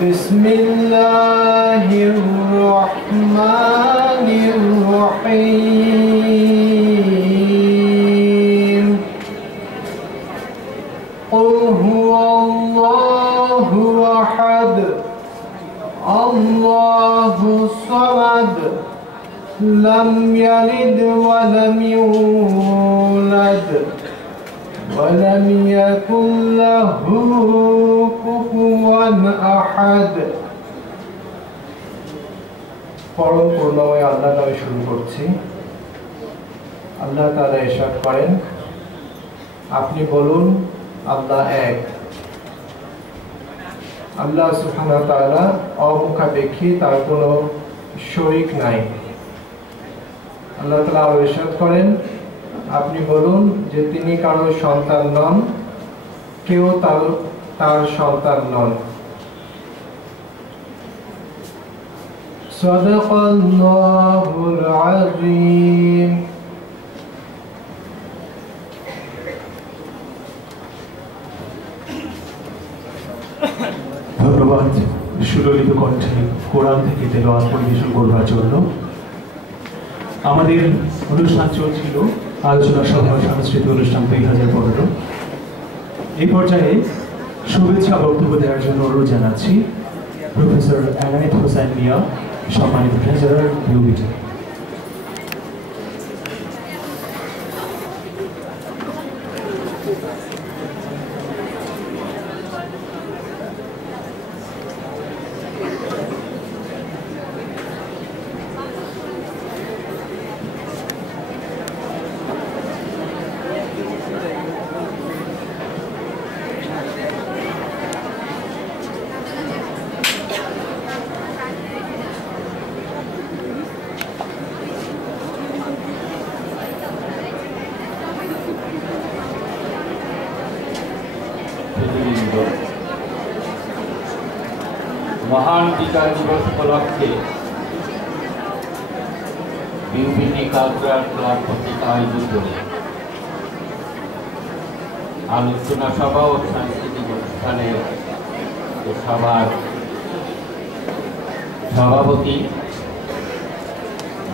بسم الله الرحمن الرحيم قل هو الله أحد الله الصمد لم يلد ولم يولد ولم يكن له كفوا أحد পরম করুণাময় আল্লাহর নামে শুরু করছি। আল্লাহ তাআলা ইরশাদ করেন, আপনি বলুন আল্লাহ এক। আল্লাহ সুবহানাহু ওয়া তাআলা অমুখাপেক্ষী, তার কোনো শরীক নাই। আল্লাহ তাআলা আরো ইরশাদ করেন, আপনি বলুন যে তিনি কারো সন্তান নন, কেউ তার সন্তান নন। সাদাকাল্লাহুল আযীম। ধন্যবাদ সুললিত কণ্ঠে কোরআন থেকে তেলাওয়াত পরিবেশন করবার জন্য। আমাদের অনুষ্ঠান চলছিল আলোচনা সভা সাংস্কৃতিক অনুষ্ঠান 2015। এই পর্যায়ে শুভেচ্ছা বক্তব্য দেওয়ার জন্য অনুরোধ জানাচ্ছি প্রফেসর এনায়েত হোসেন মিয়া, সম্মানিত ট্রেজারার ইউবিটি। মহান টিকা দিবস উপলক্ষে ইউবিটি কালচারাল ক্লাব কর্তৃক আয়োজিত আলোচনা সভা ও সাংস্কৃতিক অনুষ্ঠানে সভার সভাপতি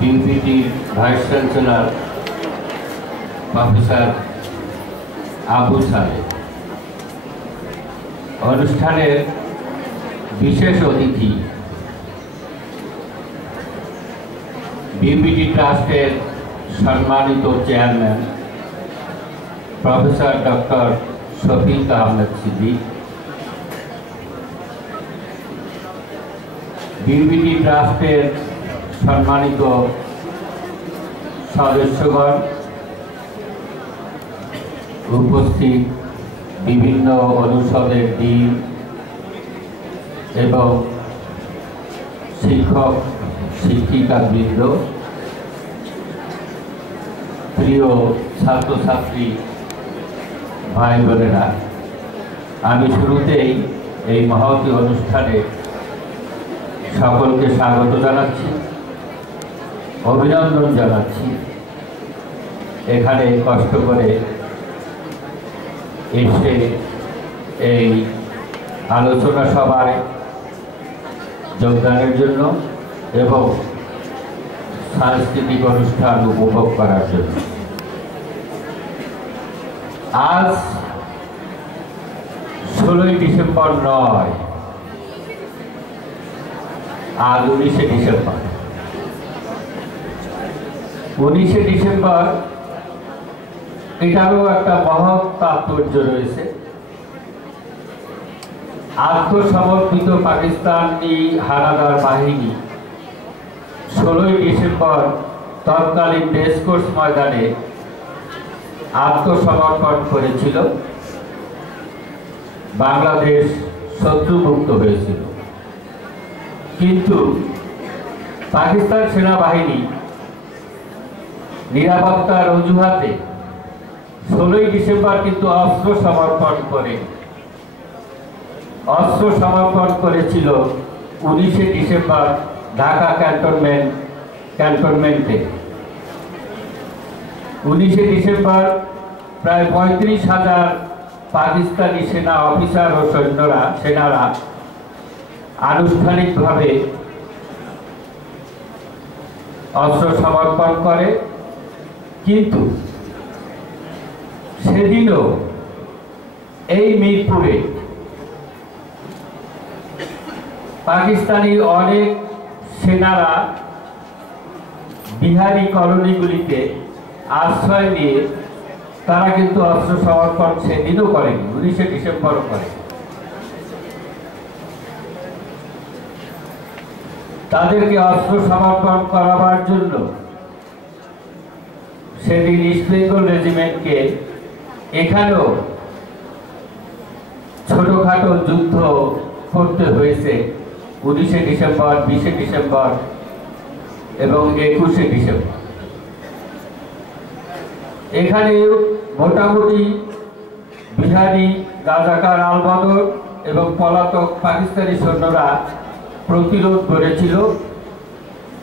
ইউবিটির vice chancellor professor Abu Saleh, অনুষ্ঠানের বিশেষ অতিথি বিউবিটি ট্রাস্টের সম্মানিত chairman professor doctor Shafiq Ahmed Siddique, বিউবিটি ট্রাস্টের সম্মানিত সদস্যগণ, উপস্থিত বিভিন্ন অনুষদের ডিন এবং শিক্ষক শিক্ষিকাবৃন্দ, প্রিয় ছাত্রছাত্রী ভাই বোনেরা, আমি শুরুতেই এই মহতী অনুষ্ঠানে সকলকে স্বাগত জানাচ্ছি, অভিনন্দন জানাচ্ছি। এখানে কষ্ট করে এসে এই আলোচনা সভায় যোগদানের জন্য এবং সাংস্কৃতিক অনুষ্ঠান উপভোগ করার জন্য। আজ 16ই ডিসেম্বর নয়, আজ 19শে ডিসেম্বর। 19শে ডিসেম্বর এটারও একটা মহৎ তাৎপর্য রয়েছে। আত্মসমর্পিত পাকিস্তানি হানাদার বাহিনী 16ই ডিসেম্বর তৎকালীন রেসকোর্স ময়দানে আত্মসমর্পণ করেছিল। বাংলাদেশ শত্রুমুক্ত হয়েছিল, কিন্তু পাকিস্তান সেনাবাহিনী নিরাপত্তার অজুহাতে 16ই ডিসেম্বর কিন্তু অস্ত্র সমর্পণ করেছিল 19শে ডিসেম্বর ঢাকা ক্যান্টনমেন্টে। 19শে ডিসেম্বর প্রায় 35,000 পাকিস্তানি সেনা অফিসার ও সেনারা আনুষ্ঠানিকভাবে অস্ত্র সমর্পণ করে, কিন্তু সেদিনও এই মিরপুরে পাকিস্তানি অনেক সেনারা বিহারি কলোনিগুলিতে আশ্রয় নিয়ে তারা কিন্তু অস্ত্র সমর্পণ সেদিনও করেনি, 19শে ডিসেম্বরও করে। তাদেরকে অস্ত্র সমর্পণ করাবার জন্য সেদিন ইস্ট বেঙ্গল রেজিমেন্টকে এখানেও ছোটখাটো যুদ্ধ করতে হয়েছে 19শে ডিসেম্বর, 20শে ডিসেম্বর এবং 21শে ডিসেম্বর। এখানে মোটামুটি বিহারি, রাজাকার, আলবদর এবং পলাতক পাকিস্তানি সৈন্যরা প্রতিরোধ করেছিল,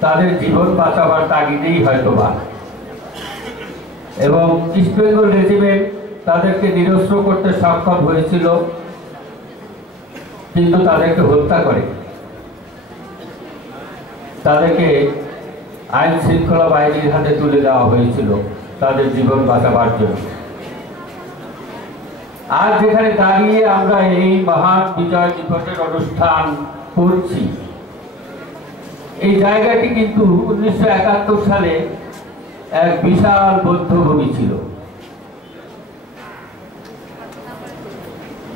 তাদের জীবন বাঁচাবার তাগিদেই হয়তোবা, এবং ইস্ট বেঙ্গল রেজিমেন্ট তাদেরকে নিরস্ত্র করতে সক্ষম হয়েছিল, কিন্তু তাদেরকে হত্যা করে, তাদেরকে আইন শৃঙ্খলা বাহিনীর হাতে তুলে দেওয়া হয়েছিল তাদের জীবন বাঁচাবার জন্য। আজ যেখানে দাঁড়িয়ে আমরা এই মহান বিজয় দিবসের অনুষ্ঠান করছি, এই জায়গাটি কিন্তু 1971 সালে এক বিশাল বৌদ্ধভূমি ছিল।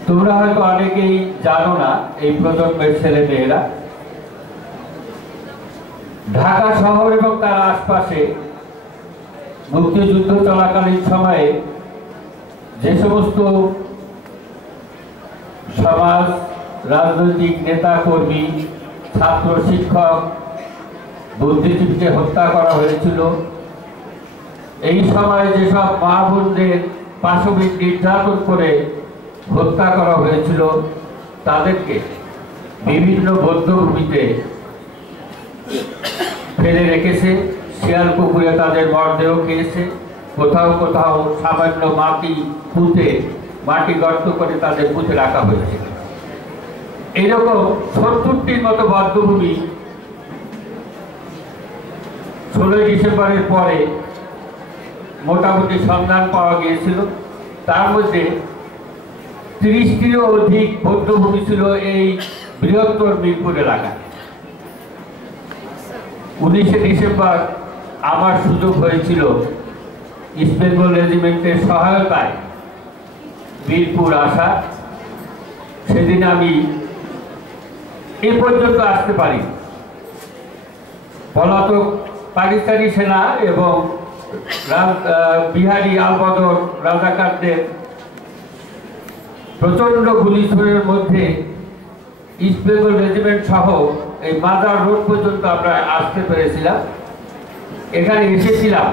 তোমরা হয়তো অনেকেই জানো না, এই প্রজন্মের ছেলে মেয়েরা, ঢাকা শহর এবং তার আশপাশে মুক্তিযুদ্ধ চলাকালীন সময়ে যে সমস্ত সমাজ, রাজনৈতিক নেতা কর্মী, ছাত্র, শিক্ষক, বুদ্ধিজীবীকে হত্যা করা হয়েছিল, এই সময় যেসব মা বোনদের পাশবিক নির্যাতন করে হত্যা করা হয়েছিল, তাদেরকে বিভিন্ন বৌদ্ধভূমিতে ফেলে রেখেছে, শিয়াল কুকুরে তাদের মরদেহ খেয়েছে, কোথাও কোথাও সামান্য মাটি গর্ত করে তাদের পুঁতে রাখা হয়েছে। এরকম 70টির মতো বদ্ধভূমি 16 ডিসেম্বরের পরে মোটামুটি সন্ধান পাওয়া গিয়েছিল। তার মধ্যে 30টিরও অধিক বদ্ধভূমি ছিল এই বৃহত্তর মিরপুর এলাকায়। 19শে ডিসেম্বর আমার সুযোগ হয়েছিল ইস্ট বেঙ্গল রেজিমেন্টের সহায়তায় মিরপুর আসা। সেদিন আমি এ পর্যন্ত আসতে পারি। পলাতক পাকিস্তানি সেনা এবং বিহারি, আলবদর, রাজাকারদের প্রচন্ড গুলিছোড়ের মধ্যে ইস্ট বেঙ্গল রেজিমেন্ট সহ এই মাদার রোড পর্যন্ত আমরা আসতে পেরেছিলাম। এখানে এসেছিলাম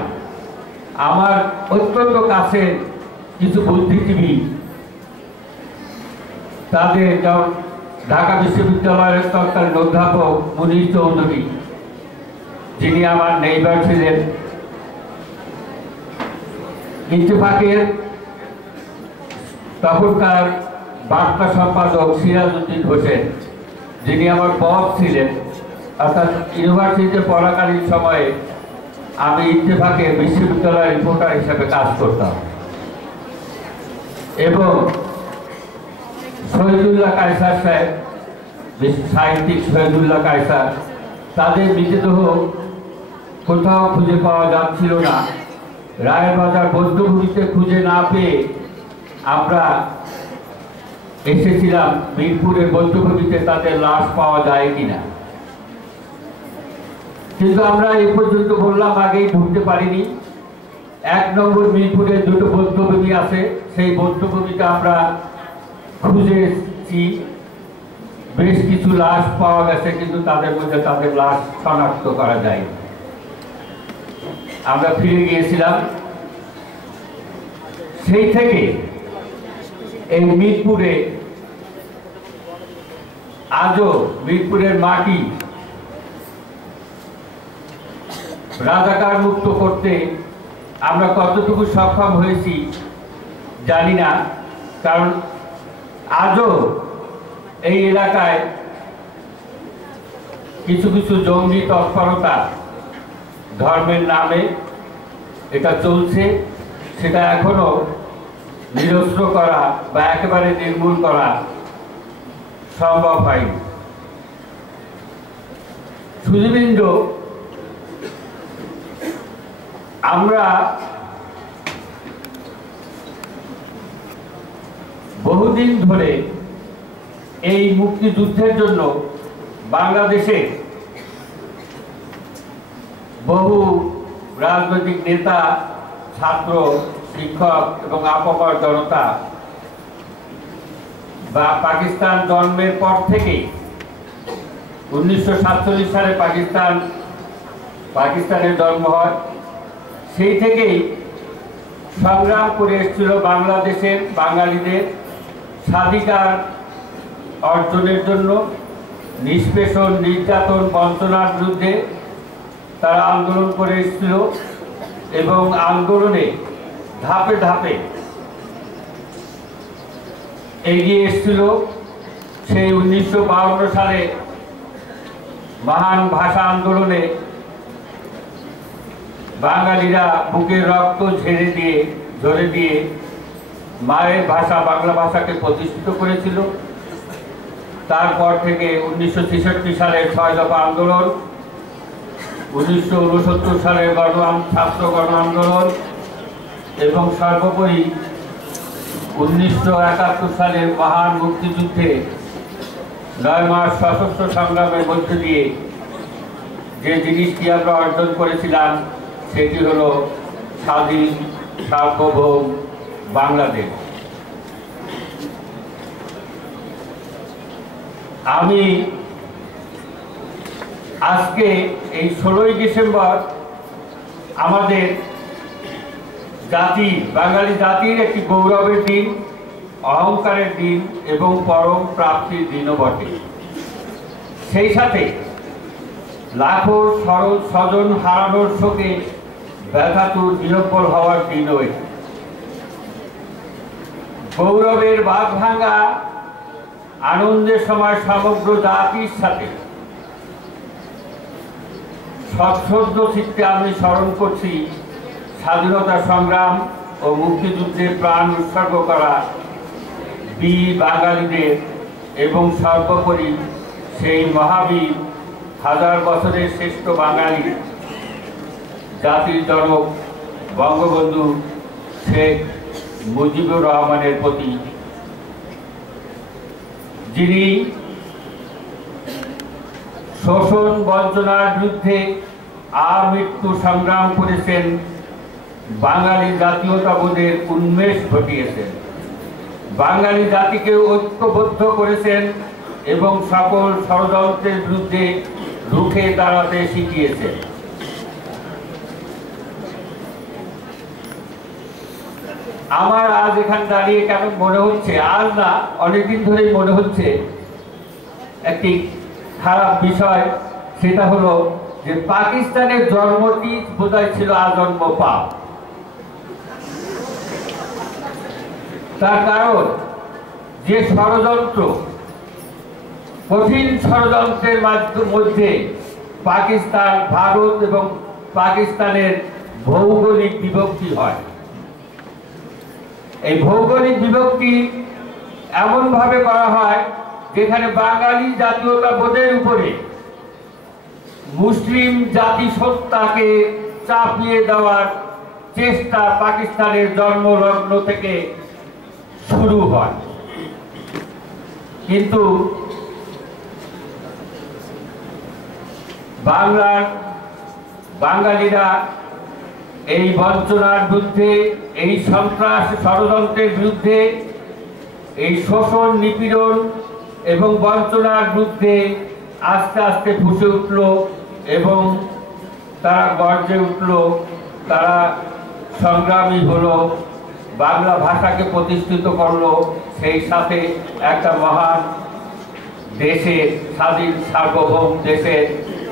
আমার অত্যন্ত কাছের কিছু বুদ্ধিজীবী, তাদের যেমন ঢাকা বিশ্ববিদ্যালয়ের তৎকালীন অধ্যাপক মুনির চৌধুরী, যিনি আমার নেইবার ছিলেন, ইত্তেফাকের তখনকার বার্তা সম্পাদক সিরাজউদ্দিন হোসেন, যিনি আমার বস ছিলেন, অর্থাৎ ইউনিভার্সিটিতে পড়াকালীন সময়ে আমি ইত্তেফাকের বিশ্ববিদ্যালয়ের রিপোর্টার হিসেবে কাজ করতাম, এবং শহীদুল্লাহ কায়সার সাহেব, সাহিত্যিক শহীদুল্লাহ কায়সার, তাদের মৃতদেহ কোথাও খুঁজে পাওয়া যাচ্ছিল না। রায়ের বাজার বৌদ্ধভূমিতে খুঁজে না পেয়ে আমরা এসেছিলাম মিরপুরের বৌদ্ধভূমিতে তাদের লাশ পাওয়া যায় কিনা, কিন্তু আমরা এ পর্যন্ত বললাম আগেই ঢুকতে পারিনি। 1 নম্বর মিরপুরে 2টো বৌদ্ধভূমি আছে, সেই বৌদ্ধভূমিতে আমরা খুঁজেছি, বেশ কিছু লাশ পাওয়া গেছে, কিন্তু তাদের মধ্যে তাদের লাশ শনাক্ত করা যায়। আমরা ফিরে গিয়েছিলাম। সেই থেকে এই মিরপুরে আজও মিরপুরের মাটি রাজাকার মুক্ত করতে আমরা কতটুকু সক্ষম হয়েছি জানি না, কারণ আজও এই এলাকায় কিছু কিছু জঙ্গি তৎপরতা ধর্মের নামে এটা চলছে, সেটা এখনো নিরস্ত্র করা বা একেবারে নির্মূল করা সম্ভব হয়নি। সুধীবৃন্দ, আমরা বহুদিন ধরে এই মুক্তিযুদ্ধের জন্য বাংলাদেশে বহু রাজনৈতিক নেতা, ছাত্র, শিক্ষক এবং আপামর জনতা বা পাকিস্তান জন্মের পর থেকেই 1947 সালে পাকিস্তানের জন্ম হয়, সেই থেকেই সংগ্রাম করে এসেছিল বাংলাদেশের বাঙালিদের স্বাধিকার অর্জনের জন্য। নিষ্পেষণ, নির্যাতন, বঞ্চনার বিরুদ্ধে তারা আন্দোলন করে এসেছিল এবং আন্দোলনে ধাপে ধাপে এগিয়ে এসেছিল। সেই 1952 সালে মহান ভাষা আন্দোলনে বাঙালিরা বুকের রক্ত ঝরে দিয়ে মায়ের ভাষা বাংলা ভাষাকে প্রতিষ্ঠিত করেছিল। তারপর থেকে 1966 সালের 6 দফা আন্দোলন, 1969 সালের ছাত্র গণ আন্দোলন এবং সর্বোপরি 1971 সালের মহান মুক্তিযুদ্ধে 9 মাস সশস্ত্র সংগ্রামের মধ্য দিয়ে যে জিনিসটি আমরা অর্জন করেছিলাম সেটি হলো স্বাধীন সার্বভৌম বাংলাদেশ। আমি আজকে এই 16ই ডিসেম্বর আমাদের বাঙালি জাতির একটি গৌরবের দিন, অহংকারের দিন এবং পরম প্রাপ্তির দিনও বটে। সেই সাথে লাখো স্বজন হারানোর শোকে ব্যথাতুর নিরব্বল হওয়ার দিনও এটি। গৌরবের বাঁধ ভাঙা আনন্দের সময় সমগ্র জাতির সাথে সশ্রদ্ধ চিত্তে আমি স্মরণ করছি স্বাধীনতা সংগ্রাম ও মুক্তিযুদ্ধে প্রাণ উৎসর্গ করা বীর বাঙালিদের এবং সর্বোপরি সেই মহাবীর, 1000 বছরের শ্রেষ্ঠ বাঙালি, জাতির জনক বঙ্গবন্ধু শেখ মুজিবুর রহমানের প্রতি, যিনি শোষণ বঞ্চনার বিরুদ্ধে আমৃত্যু সংগ্রাম করেছেন, বাঙালি জাতীয়তাবোধের উন্মেষ ঘটিয়েছেন, বাঙালি জাতিকে ঐক্যবদ্ধ করেছেন এবং সকল ষড়যন্ত্রের বিরুদ্ধে রুখে দাঁড়াতে শিখিয়েছেন। আমার আজ এখানে দাঁড়িয়ে কেন মনে হচ্ছে, আজ না অনেকদিন ধরেই মনে হচ্ছে একটি খারাপ বিষয়, সেটা হলো যে পাকিস্তানের জন্মটি বোধহয় ছিল আজন্ম পাপ। তার কারণ যে ষড়যন্ত্র, কঠিন ষড়যন্ত্রের মধ্যে পাকিস্তান, ভারত এবং পাকিস্তানের ভৌগোলিক বিভক্তি হয়। এই ভৌগোলিক বিভক্তি এমনভাবে করা হয় যেখানে বাঙালি জাতীয়তাবোধের উপরে মুসলিম জাতিসত্তাকে চাপিয়ে দেওয়ার চেষ্টা পাকিস্তানের জন্মলগ্ন থেকে শুরু হয়। কিন্তু বাঙালিরা এই বঞ্চনার বিরুদ্ধে, এই সন্ত্রাস ষড়যন্ত্রের বিরুদ্ধে, এই শোষণ, নিপীড়ন এবং বঞ্চনার বিরুদ্ধে আস্তে আস্তে ফুঁসে উঠল এবং তারা গর্জে উঠল, তারা সংগ্রামী হলো, বাংলা ভাষাকে প্রতিষ্ঠিত করলো, সেই সাথে একটা মহান দেশের, স্বাধীন সার্বভৌম দেশের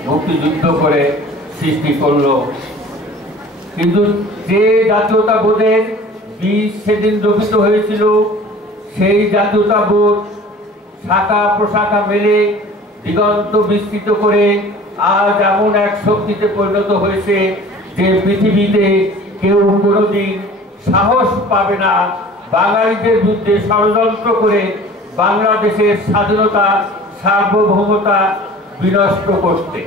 মুক্তিযুদ্ধ করে সৃষ্টি করলো। কিন্তু যে জাতীয়তাবোধের বীজ সেদিন রোপিত হয়েছিল, সেই জাতীয়তাবোধ শাখা প্রশাখা মেলে দিগন্ত বিস্তৃত করে আজ এমন এক শক্তিতে পরিণত হয়েছে যে পৃথিবীতে কেউ কোনোদিন সাহস পাবে না বাঙালিদের বিরুদ্ধে ষড়যন্ত্র করে বাংলাদেশের স্বাধীনতা সার্বভৌমতা বিনষ্ট করতে।